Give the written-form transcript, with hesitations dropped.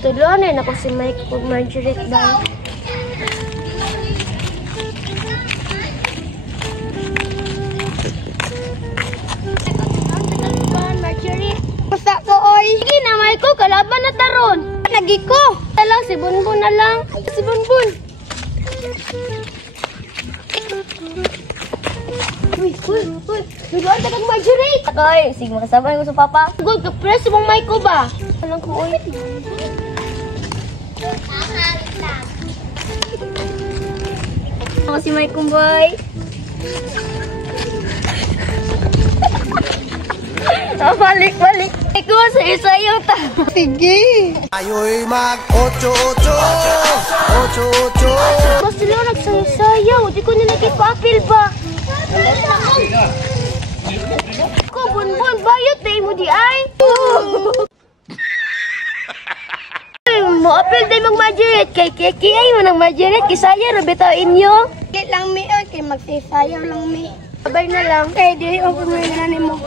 Tuluanin ako si Mike kung Marjorie daw. Marjorie. Basta ko, oy. Sige na, Mike ko. Kalaban na taron. Lagi ko. Talang, si Bunbun na lang. Si Bunbun. Uy. Nagawa kang Marjorie. Akoy, sige makasabay mo sa papa. Good, ka-press mong mic ko ba? Alam ko, oy. Ako si Mike kong boy. Balik. Ikaw sa isayaw ta. Sige. Ayo'y mag-8-8. Mas sila nagsayaw. Di ko nilagay pa apil ba? Ko, Bunbun, bayot na mo di ay. Mo apil day mong Marjorie. Kay Kiki ay mo ng Marjorie. Kisaya, rabitaw inyo. Kaya lang mi, kay magsasayaw lang mi. Sabay na lang. Kaya di ako may nanin mo.